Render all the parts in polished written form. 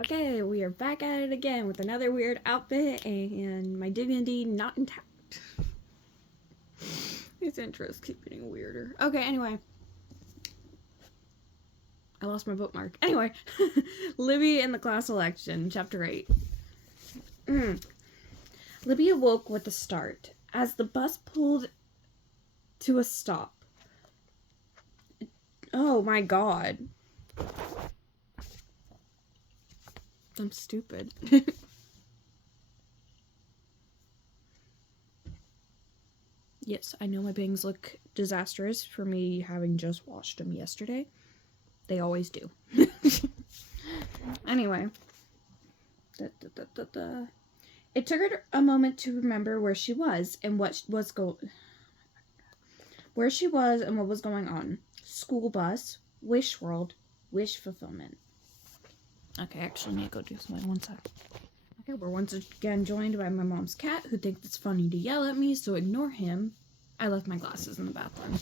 Okay, we are back at it again with another weird outfit and my dignity not intact. These intros keep getting weirder. Okay, anyway. I lost my bookmark. Anyway, Libby and the class election, chapter 8. Libby awoke with a start as the bus pulled to a stop. Oh my god. I'm stupid. Yes, I know my bangs look disastrous for me having just washed them yesterday. They always do. Anyway. It took her a moment to remember where she was and what was going on. School bus, wish world, wish fulfillment. Okay, actually, I need to go do something. One sec. Okay, we're once again joined by my mom's cat, who thinks it's funny to yell at me, so ignore him. I left my glasses in the bathroom.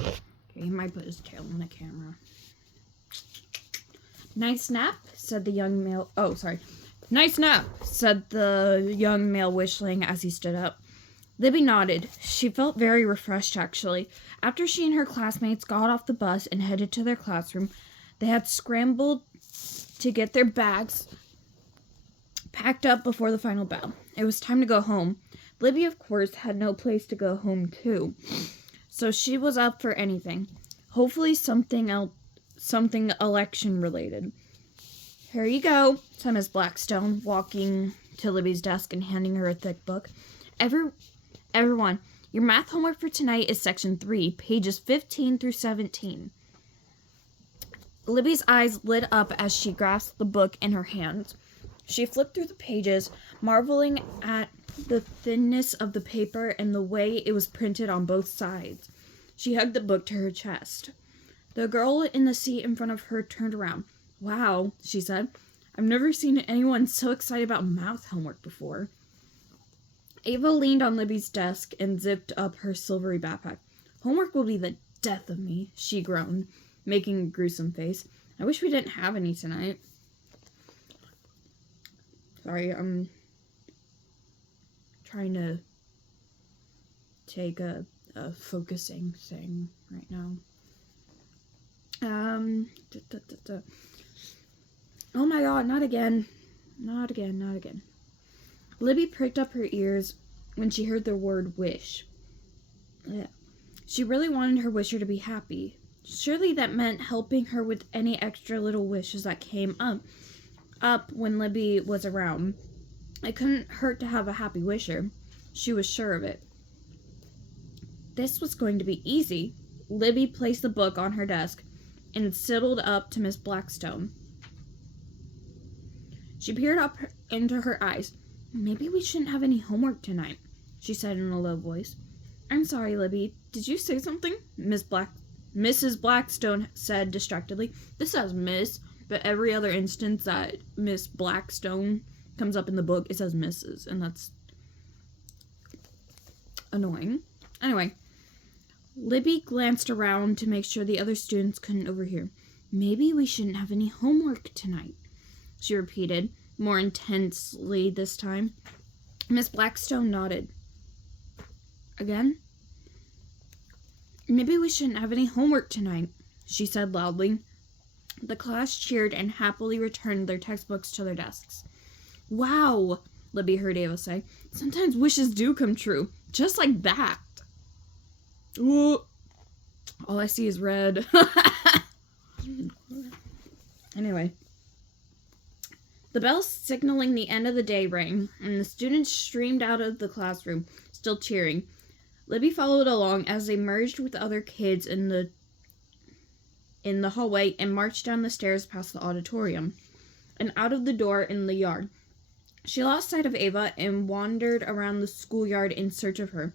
Okay, he might put his tail on the camera. Nice nap, said the young male... Oh, sorry. Nice nap, said the young male wishling as he stood up. Libby nodded. She felt very refreshed, actually. After she and her classmates got off the bus and headed to their classroom, they had scrambled to get their bags packed up before the final bell. It was time to go home. Libby, of course, had no place to go home to, so she was up for anything. Hopefully something election-related. Here you go, said Miss Blackstone, walking to Libby's desk and handing her a thick book. Everyone, your math homework for tonight is section 3, pages 15 through 17. Libby's eyes lit up as she grasped the book in her hands. She flipped through the pages, marveling at the thinness of the paper and the way it was printed on both sides. She hugged the book to her chest. The girl in the seat in front of her turned around. Wow, she said. I've never seen anyone so excited about math homework before. Ava leaned on Libby's desk and zipped up her silvery backpack. Homework will be the death of me, she groaned, making a gruesome face. I wish we didn't have any tonight. Sorry, I'm trying to take a focusing thing right now. Oh my god, not again. Not again. Libby pricked up her ears when she heard the word wish. Yeah. She really wanted her wisher to be happy. Surely that meant helping her with any extra little wishes that came up when Libby was around. It couldn't hurt to have a happy wisher. She was sure of it. This was going to be easy. Libby placed the book on her desk and sidled up to Miss Blackstone. She peered up into her eyes. Maybe we shouldn't have any homework tonight, she said in a low voice. I'm sorry, Libby. Did you say something? Mrs. Blackstone said distractedly. This says Miss, but every other instance that Miss Blackstone comes up in the book, it says Mrs., and that's annoying. Anyway, Libby glanced around to make sure the other students couldn't overhear. Maybe we shouldn't have any homework tonight, she repeated, more intensely this time. Miss Blackstone nodded. Again? Maybe we shouldn't have any homework tonight, she said loudly. The class cheered and happily returned their textbooks to their desks. Wow, Libby heard Ava say. Sometimes wishes do come true. Just like that. Ooh. All I see is red. Anyway. The bell signaling the end of the day rang, and the students streamed out of the classroom, still cheering. Libby followed along as they merged with other kids in the hallway and marched down the stairs past the auditorium and out of the door in the yard. She lost sight of Ava and wandered around the schoolyard in search of her,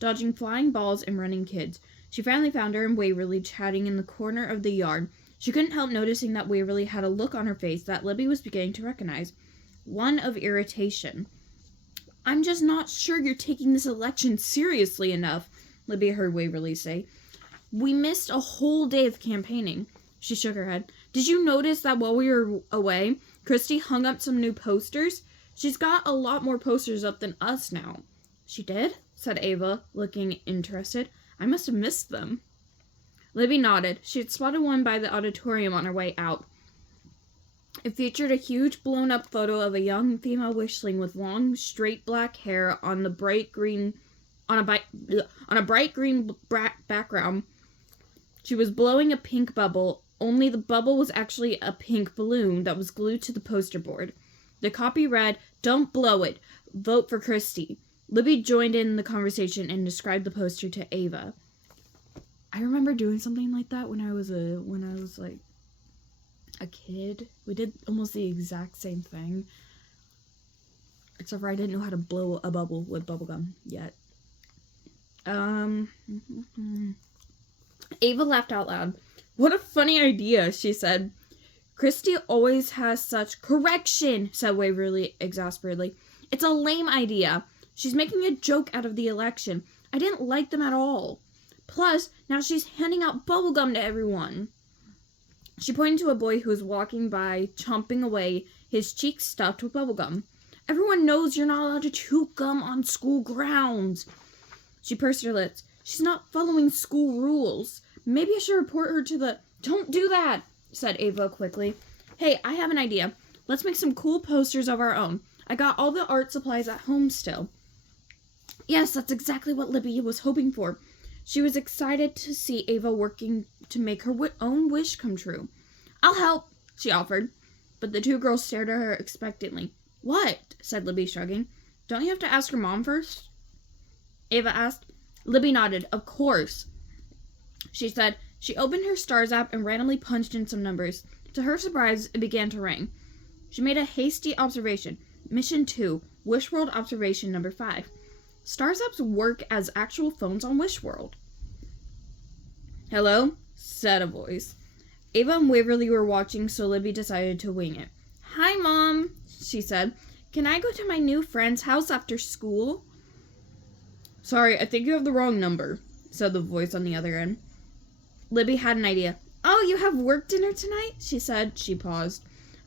dodging flying balls and running kids. She finally found her in Waverly chatting in the corner of the yard. She couldn't help noticing that Waverly had a look on her face that Libby was beginning to recognize, one of irritation. I'm just not sure you're taking this election seriously enough, Libby heard Waverly say. We missed a whole day of campaigning. She shook her head. Did you notice that while we were away, Christy hung up some new posters? She's got a lot more posters up than us now. She did? Said Ava, looking interested. I must have missed them. Libby nodded. She had spotted one by the auditorium on her way out. It featured a huge blown-up photo of a young female wishling with long, straight black hair on a bright green background. She was blowing a pink bubble, only the bubble was actually a pink balloon that was glued to the poster board. The copy read, "Don't blow it. Vote for Christy." Libby joined in the conversation and described the poster to Ava. I remember doing something like that when I was like a kid. We did almost the exact same thing, except for I didn't know how to blow a bubble with bubblegum yet. Ava laughed out loud. What a funny idea, she said. Christy always has such... Correction, said Waverly exasperatedly. It's a lame idea. She's making a joke out of the election. I didn't like them at all. Plus, now she's handing out bubblegum to everyone. She pointed to a boy who was walking by, chomping away, his cheeks stuffed with bubblegum. Everyone knows you're not allowed to chew gum on school grounds. She pursed her lips. She's not following school rules. Maybe I should report her to the... Don't do that, said Ava quickly. Hey, I have an idea. Let's make some cool posters of our own. I got all the art supplies at home still. Yes, that's exactly what Libby was hoping for. She was excited to see Ava working to make her own wish come true. I'll help, she offered, but the two girls stared at her expectantly. What? Said Libby, shrugging. Don't you have to ask your mom first? Ava asked. Libby nodded. Of course. She said. She opened her Stars app and randomly punched in some numbers. To her surprise, it began to ring. She made a hasty observation. Mission 2, Wish World Observation number 5. Stars apps work as actual phones on Wish World. Hello? Said a voice. Ava and Waverly were watching, so Libby decided to wing it. Hi, Mom, she said. Can I go to my new friend's house after school? Sorry, I think you have the wrong number, said the voice on the other end. Libby had an idea. Oh, you have work dinner tonight? She said. She paused.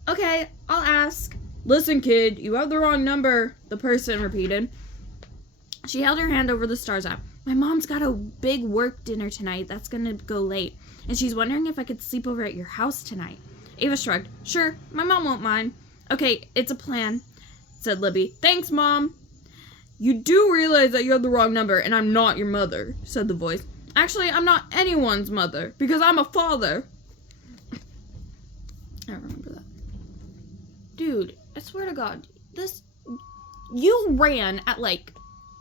Okay, I'll ask. Listen, kid, you have the wrong number, the person repeated. She held her hand over the Stars app. My mom's got a big work dinner tonight that's gonna go late, and she's wondering if I could sleep over at your house tonight. Ava shrugged. Sure, my mom won't mind. Okay, it's a plan, said Libby. Thanks, Mom. You do realize that you have the wrong number, and I'm not your mother, said the voice. Actually, I'm not anyone's mother, because I'm a father. I remember that. Dude, I swear to God, you ran at like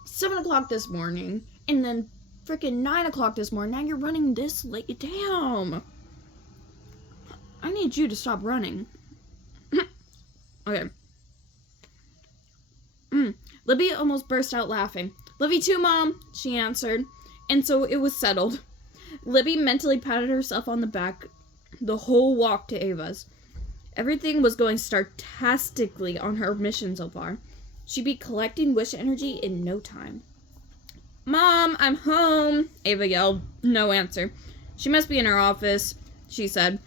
7 o'clock this morning, and then freaking 9 o'clock this morning. Now you're running this late. Damn. I need you to stop running. Okay. Libby almost burst out laughing. Libby too, Mom, she answered. And so it was settled. Libby mentally patted herself on the back the whole walk to Ava's. Everything was going startastically on her mission so far. She'd be collecting wish energy in no time. Mom, I'm home, Ava yelled. No answer. She must be in her office, she said.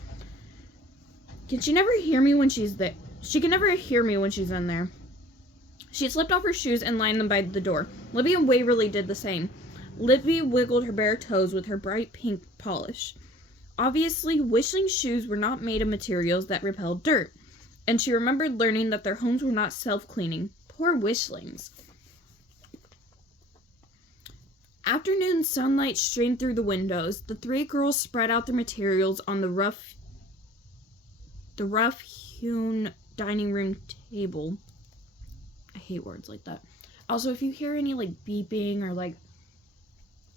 Can she never hear me when she's there? She can never hear me when she's in there. She slipped off her shoes and lined them by the door. Libby and Waverly did the same. Libby wiggled her bare toes with her bright pink polish. Obviously, Wishling's shoes were not made of materials that repelled dirt, and she remembered learning that their homes were not self-cleaning. Poor Wishlings. Afternoon sunlight streamed through the windows. The three girls spread out their materials on the rough-hewn dining room table. I hate words like that. Also, if you hear any, like, beeping or, like,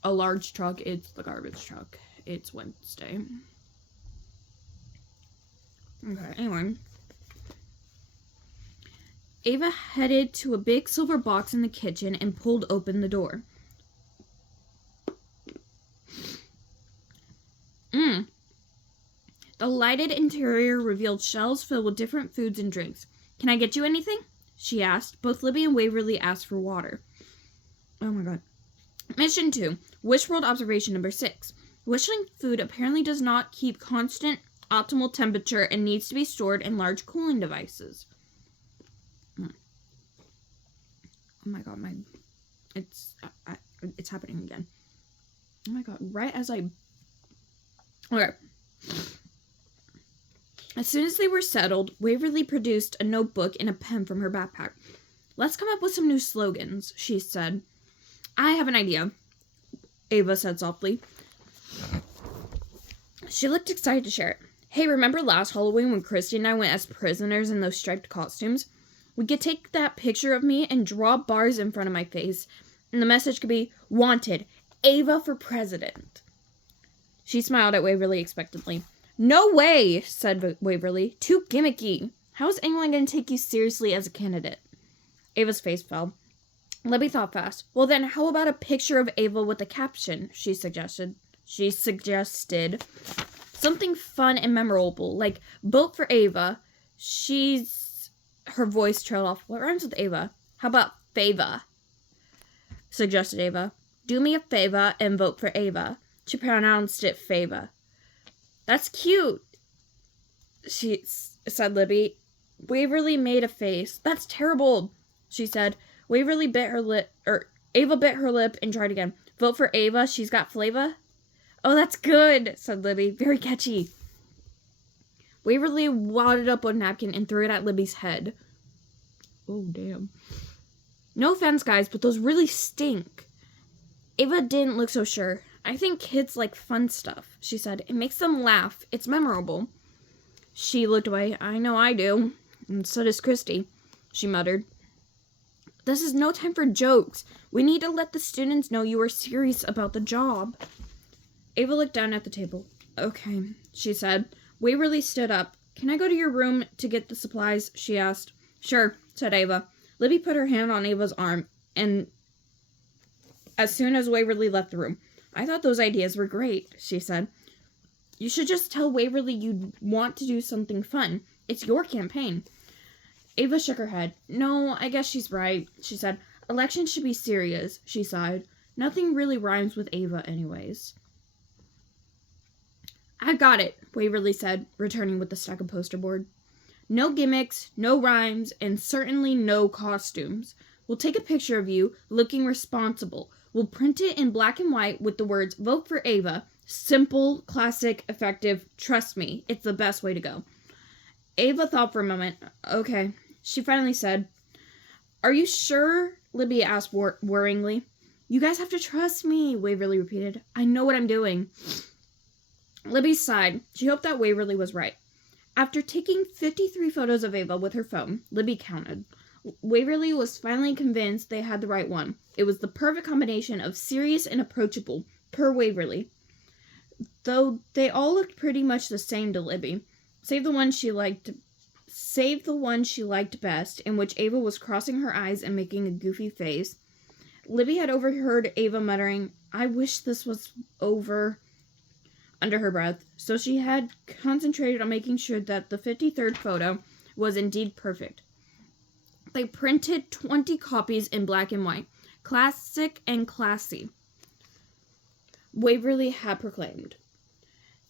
a large truck, it's the garbage truck. It's Wednesday. Okay, anyway. Ava headed to a big silver box in the kitchen and pulled open the door. The lighted interior revealed shelves filled with different foods and drinks. Can I get you anything? She asked. Both Libby and Waverly asked for water. Oh my god. Mission 2. Wish World Observation number 6. Wishing food apparently does not keep constant optimal temperature and needs to be stored in large cooling devices. Oh my god, it's happening again. Oh my god, right as I... Okay. As soon as they were settled, Waverly produced a notebook and a pen from her backpack. Let's come up with some new slogans, she said. I have an idea, Ava said softly. She looked excited to share it. Hey, remember last Halloween when Christy and I went as prisoners in those striped costumes? We could take that picture of me and draw bars in front of my face, and the message could be, Wanted, Ava for president. She smiled at Waverly expectantly. No way, said Waverly. Too gimmicky. How is anyone going to take you seriously as a candidate? Ava's face fell. Libby thought fast. Well then, how about a picture of Ava with a caption, she suggested. Something fun and memorable, like, vote for Ava. Her voice trailed off. What rhymes with Ava? How about fava? Suggested Ava. Do me a favor and vote for Ava. She pronounced it fava. That's cute, said Libby. Waverly made a face. That's terrible, she said. Ava bit her lip and tried again. Vote for Ava, she's got flavor. Oh, that's good, said Libby. Very catchy. Waverly wadded up a napkin and threw it at Libby's head. Oh, damn. No offense, guys, but those really stink. Ava didn't look so sure. I think kids like fun stuff, she said. It makes them laugh. It's memorable. She looked away. I know I do. And so does Christy, she muttered. This is no time for jokes. We need to let the students know you are serious about the job. Ava looked down at the table. Okay, she said. Waverly stood up. Can I go to your room to get the supplies? She asked. Sure, said Ava. Libby put her hand on Ava's arm, and as soon as Waverly left the room, I thought those ideas were great, she said. You should just tell Waverly you want to do something fun. It's your campaign. Ava shook her head. No, I guess she's right, she said. Elections should be serious, she sighed. Nothing really rhymes with Ava anyways. I got it, Waverly said, returning with the stack of poster board. No gimmicks, no rhymes, and certainly no costumes. We'll take a picture of you looking responsible. We'll print it in black and white with the words, Vote for Ava. Simple, classic, effective. Trust me, it's the best way to go. Ava thought for a moment. Okay. She finally said, Are you sure? Libby asked worryingly. You guys have to trust me, Waverly repeated. I know what I'm doing. Libby sighed. She hoped that Waverly was right. After taking 53 photos of Ava with her phone, Libby counted. Waverly was finally convinced they had the right one. It was the perfect combination of serious and approachable, per Waverly. Though they all looked pretty much the same to Libby, save the one she liked best, in which Ava was crossing her eyes and making a goofy face. Libby had overheard Ava muttering, I wish this was over, under her breath, so she had concentrated on making sure that the 53rd photo was indeed perfect. They printed 20 copies in black and white, classic and classy, Waverly had proclaimed,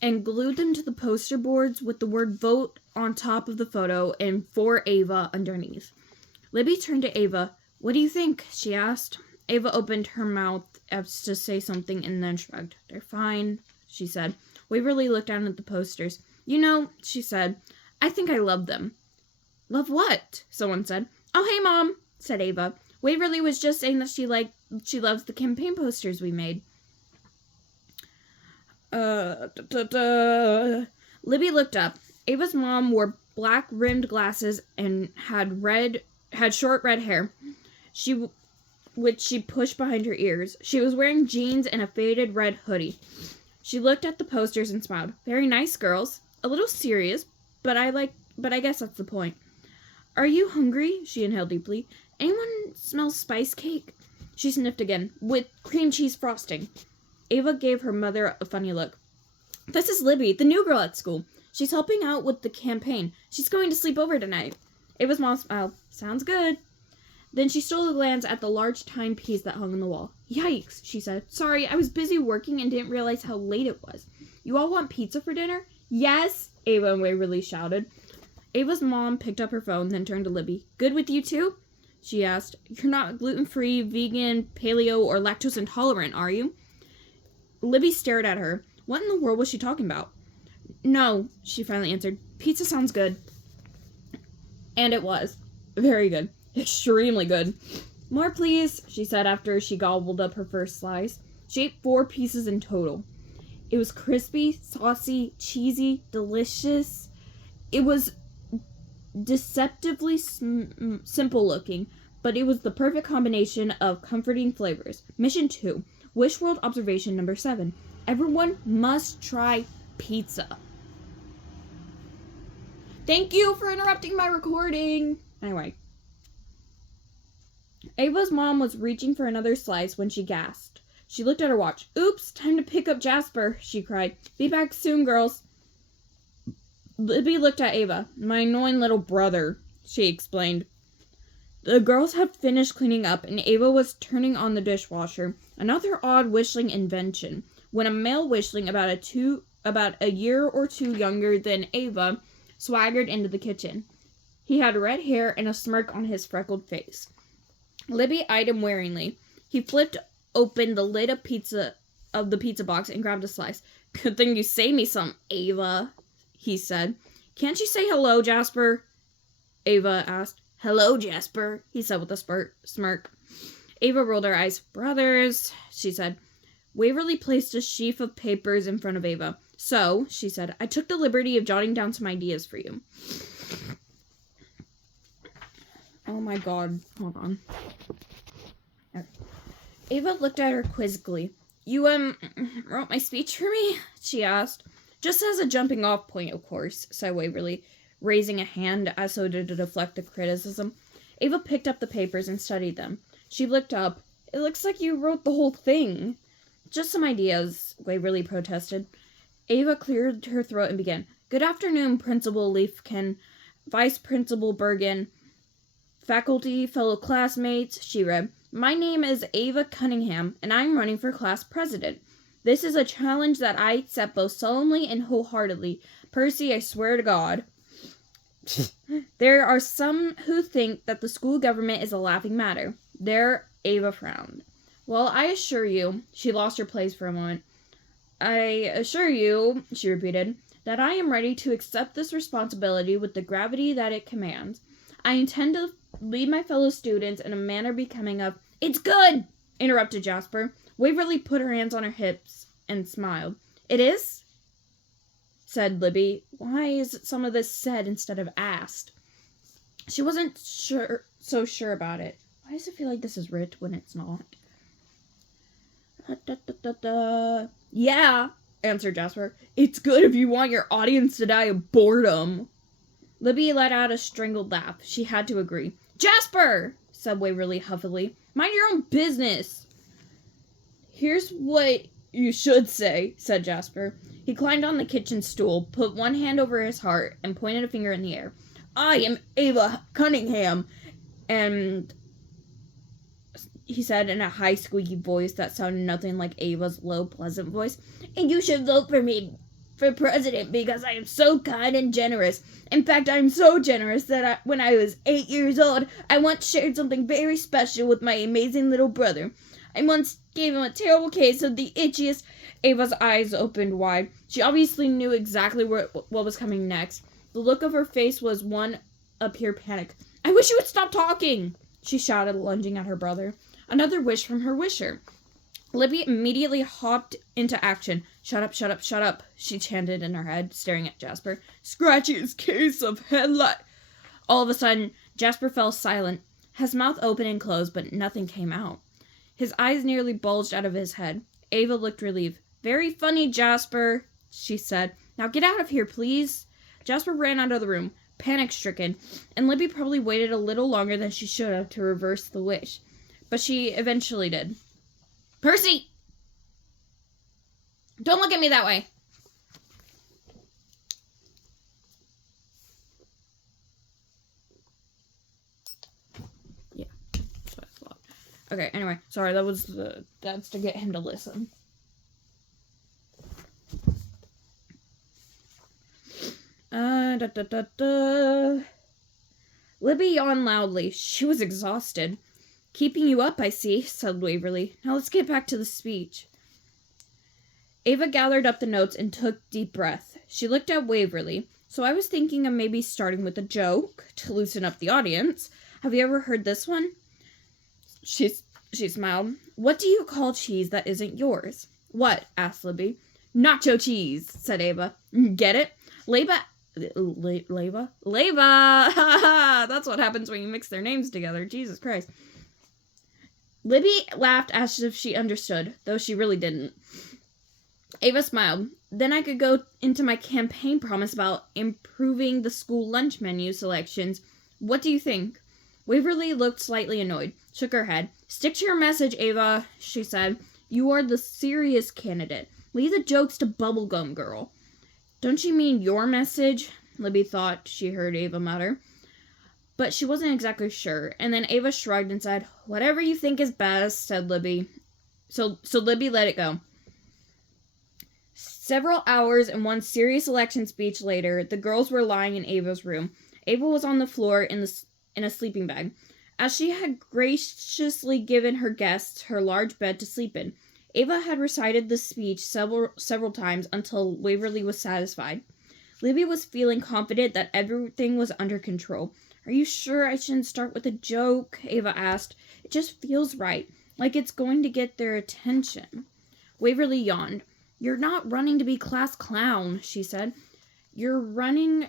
and glued them to the poster boards with the word vote on top of the photo and for Ava underneath. Libby turned to Ava. What do you think? She asked. Ava opened her mouth as to say something and then shrugged. They're fine, she said. Waverly looked down at the posters. You know, she said, I think I love them. Love what? Someone said. Oh, hey, Mom, said Ava. Waverly was just saying that she loves the campaign posters we made. Libby looked up. Ava's mom wore black-rimmed glasses and had short red hair, which she pushed behind her ears. She was wearing jeans and a faded red hoodie. She looked at the posters and smiled. Very nice, girls. A little serious, but I guess that's the point. Are you hungry? She inhaled deeply. Anyone smell spice cake? She sniffed again. With cream cheese frosting. Ava gave her mother a funny look. This is Libby, the new girl at school. She's helping out with the campaign. She's going to sleep over tonight. Ava's mom smiled. Sounds good. Then she stole a glance at the large timepiece that hung on the wall. Yikes, she said. Sorry, I was busy working and didn't realize how late it was. You all want pizza for dinner? Yes, Ava and Waverly shouted. Ava's mom picked up her phone, then turned to Libby. Good with you too? She asked. You're not gluten-free, vegan, paleo, or lactose intolerant, are you? Libby stared at her. What in the world was she talking about? No, she finally answered. Pizza sounds good. And it was. Very good. Extremely good. More, please, she said after she gobbled up her first slice. She ate 4 pieces in total. It was crispy, saucy, cheesy, delicious. It was deceptively simple looking, but it was the perfect combination of comforting flavors. Mission 2. Wish World Observation number 7. Everyone must try pizza. Thank you for interrupting my recording. Anyway. Ava's mom was reaching for another slice when she gasped. She looked at her watch. Oops, time to pick up Jasper, she cried. Be back soon, girls. Libby looked at Ava. My annoying little brother, she explained. The girls had finished cleaning up, and Ava was turning on the dishwasher. Another odd wishling invention. When a male wishling about a year or two younger than Ava swaggered into the kitchen. He had red hair and a smirk on his freckled face. Libby eyed him waringly. He flipped open the lid of the pizza box and grabbed a slice. Good thing you saved me some, Ava, he said. Can't you say hello, Jasper? Ava asked. Hello, Jasper, he said with a smirk. Ava rolled her eyes. Brothers, she said. Waverly placed a sheaf of papers in front of Ava. So, she said, I took the liberty of jotting down some ideas for you. Oh my god. Hold on. Okay. Ava looked at her quizzically. You, wrote my speech for me? She asked. Just as a jumping off point, of course, said Waverly, raising a hand as so to deflect the criticism. Ava picked up the papers and studied them. She looked up. It looks like you wrote the whole thing. Just some ideas, Waverly protested. Ava cleared her throat and began. Good afternoon, Principal Leafkin, Vice Principal Bergen, faculty, fellow classmates, she read. My name is Ava Cunningham, and I'm running for class president. This is a challenge that I accept both solemnly and wholeheartedly. Percy, I swear to God. There are some who think that the school government is a laughing matter. There, Ava frowned. Well, I assure you, she lost her place for a moment. I assure you, she repeated, that I am ready to accept this responsibility with the gravity that it commands. I intend to lead my fellow students in a manner becoming of... It's good! Interrupted Jasper. Waverly put her hands on her hips and smiled. It is? Said Libby. Why is some of this said instead of asked? She wasn't so sure about it. Why does it feel like this is writ when it's not? Yeah, answered Jasper. It's good if you want your audience to die of boredom. Libby let out a strangled laugh. She had to agree. Jasper, said Waverly huffily. Mind your own business. Here's what you should say, said Jasper. He climbed on the kitchen stool, put one hand over his heart, and pointed a finger in the air. I am Ava Cunningham, and he said in a high, squeaky voice that sounded nothing like Ava's low, pleasant voice. And you should vote for me for president because I am so kind and generous. In fact, I am so generous that when I was 8 years old, I once shared something very special with my amazing little brother. I once gave him a terrible case of the itchiest. Ava's eyes opened wide. She obviously knew exactly what was coming next. The look of her face was one of pure panic. I wish you would stop talking, she shouted, lunging at her brother. Another wish from her wisher. Libby immediately hopped into action. Shut up, shut up, shut up, she chanted in her head, staring at Jasper. Scratchy's case of headlight. All of a sudden, Jasper fell silent. His mouth opened and closed, but nothing came out. His eyes nearly bulged out of his head. Ava looked relieved. Very funny, Jasper, she said. Now get out of here, please. Jasper ran out of the room, panic-stricken, and Libby probably waited a little longer than she should have to reverse the wish. But she eventually did. Percy! Don't look at me that way. Yeah, that's what I thought. Okay, anyway, sorry, that's to get him to listen. Libby yawned loudly. She was exhausted. Keeping you up, I see, said Waverly. Now let's get back to the speech. Ava gathered up the notes and took a deep breath. She looked at Waverly. So I was thinking of maybe starting with a joke to loosen up the audience. Have you ever heard this one? She smiled. What do you call cheese that isn't yours? What? Asked Libby. Nacho cheese, said Ava. Get it? Leva? That's what happens when you mix their names together. Jesus Christ. Libby laughed as if she understood, though she really didn't. Ava smiled. Then I could go into my campaign promise about improving the school lunch menu selections. What do you think? Waverly looked slightly annoyed, shook her head. Stick to your message, Ava, she said. You are the serious candidate. Leave the jokes to Bubblegum Girl. Don't you mean your message? Libby thought she heard Ava mutter. But she wasn't exactly sure, and then Ava shrugged and said, Whatever you think is best, said Libby. So Libby let it go. Several hours and one serious election speech later, the girls were lying in Ava's room. Ava was on the floor in a sleeping bag, as she had graciously given her guests her large bed to sleep in. Ava had recited the speech several times until Waverly was satisfied. Libby was feeling confident that everything was under control. Are you sure I shouldn't start with a joke? Ava asked. It just feels right, like it's going to get their attention. Waverly yawned. You're not running to be class clown, she said. You're running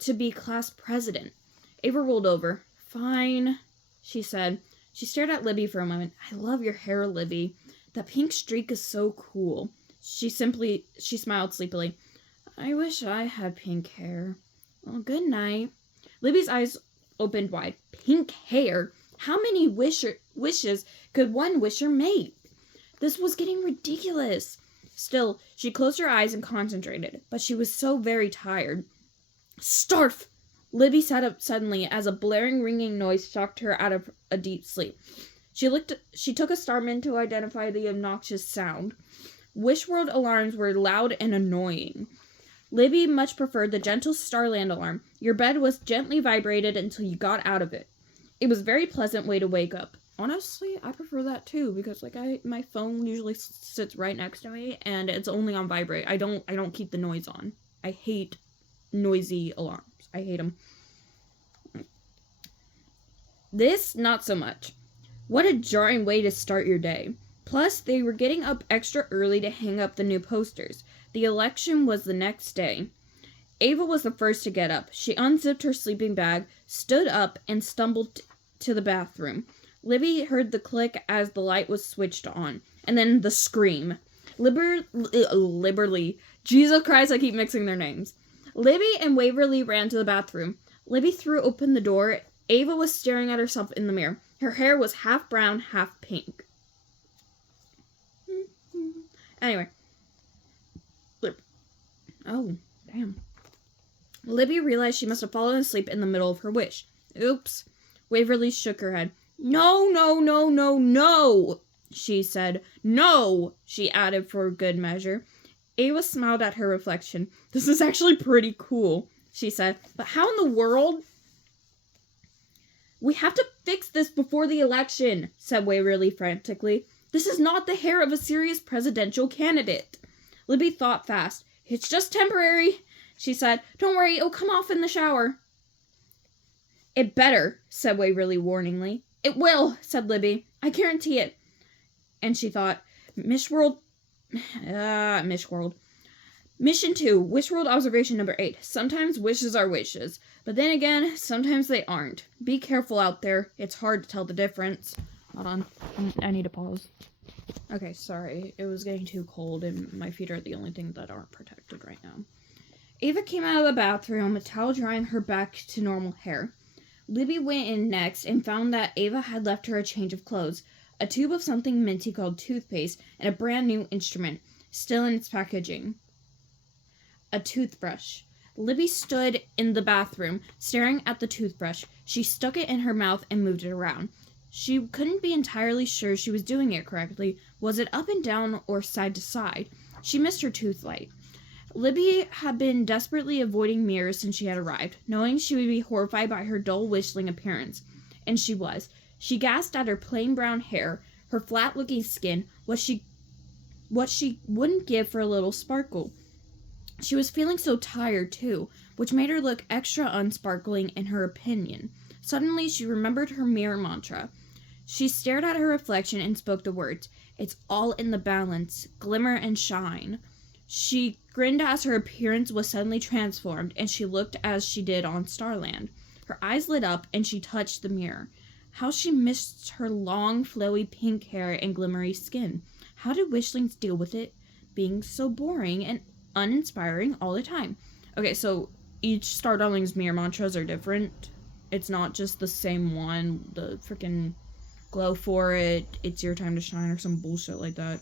to be class president. Ava rolled over. Fine, she said. She stared at Libby for a moment. I love your hair, Libby. That pink streak is so cool. She smiled sleepily. I wish I had pink hair. Well, good night. Libby's eyes opened wide. Pink hair? How many wishes could one wisher make? This was getting ridiculous. Still, she closed her eyes and concentrated, but she was so very tired. Starf! Libby sat up suddenly as a blaring, ringing noise shocked her out of a deep sleep. She took a Starman to identify the obnoxious sound. Wishworld alarms were loud and annoying. Libby much preferred the gentle Starland alarm. Your bed was gently vibrated until you got out of it. It was a very pleasant way to wake up. Honestly, I prefer that too, because my phone usually sits right next to me and it's only on vibrate. I don't keep the noise on. I hate noisy alarms. I hate them. This, not so much. What a jarring way to start your day. Plus, they were getting up extra early to hang up the new posters. The election was the next day. Ava was the first to get up. She unzipped her sleeping bag, stood up, and stumbled to the bathroom. Libby heard the click as the light was switched on, and then the scream. Liberly. Jesus Christ, I keep mixing their names. Libby and Waverly ran to the bathroom. Libby threw open the door. Ava was staring at herself in the mirror. Her hair was half brown, half pink. Anyway. Oh, damn. Libby realized she must have fallen asleep in the middle of her wish. Oops. Waverly shook her head. No, she said. No, she added for good measure. Ava smiled at her reflection. This is actually pretty cool, she said. But how in the world? We have to fix this before the election, said Waverly frantically. This is not the hair of a serious presidential candidate. Libby thought fast. It's just temporary, she said. Don't worry, it'll come off in the shower. It better, said Waverly warningly. It will, said Libby. I guarantee it. And she thought, Mishworld. Mission 2, Wishworld Observation number 8. Sometimes wishes are wishes. But then again, sometimes they aren't. Be careful out there. It's hard to tell the difference. Hold on. I need to pause. Okay, sorry. It was getting too cold and my feet are the only thing that aren't protected right now. Ava came out of the bathroom, a towel drying her back to normal hair. Libby went in next and found that Ava had left her a change of clothes, a tube of something minty called toothpaste, and a brand new instrument, still in its packaging. A toothbrush. Libby stood in the bathroom, staring at the toothbrush. She stuck it in her mouth and moved it around. She couldn't be entirely sure she was doing it correctly. Was it up and down or side to side? She missed her tooth light. Libby had been desperately avoiding mirrors since she had arrived, knowing she would be horrified by her dull wishling appearance. And she was. She gasped at her plain brown hair, her flat-looking skin, what she wouldn't give for a little sparkle. She was feeling so tired, too, which made her look extra unsparkling in her opinion. Suddenly, she remembered her mirror mantra. She stared at her reflection and spoke the words, "It's all in the balance, glimmer and shine." She grinned as her appearance was suddenly transformed, and she looked as she did on Starland. Her eyes lit up, and she touched the mirror. How she missed her long, flowy pink hair and glimmery skin. How did wishlings deal with it being so boring and uninspiring all the time? Okay, so each Star Darling's mirror mantras are different. It's not just the same one. The freaking glow for it, it's your time to shine, or some bullshit like that.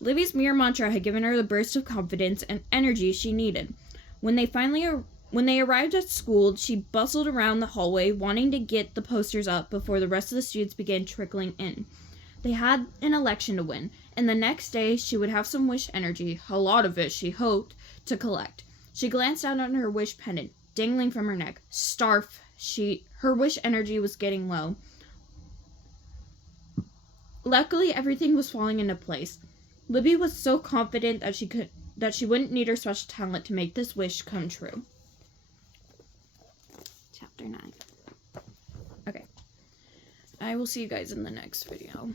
Libby's mirror mantra had given her the burst of confidence and energy she needed. When they arrived at school, she bustled around the hallway, wanting to get the posters up before the rest of the students began trickling in. They had an election to win, and the next day she would have some wish energy, a lot of it, she hoped, to collect. She glanced down at her wish pendant, dangling from her neck. Starf. Her wish energy was getting low. Luckily, everything was falling into place. Libby was so confident that she wouldn't need her special talent to make this wish come true. Chapter 9. Okay. I will see you guys in the next video.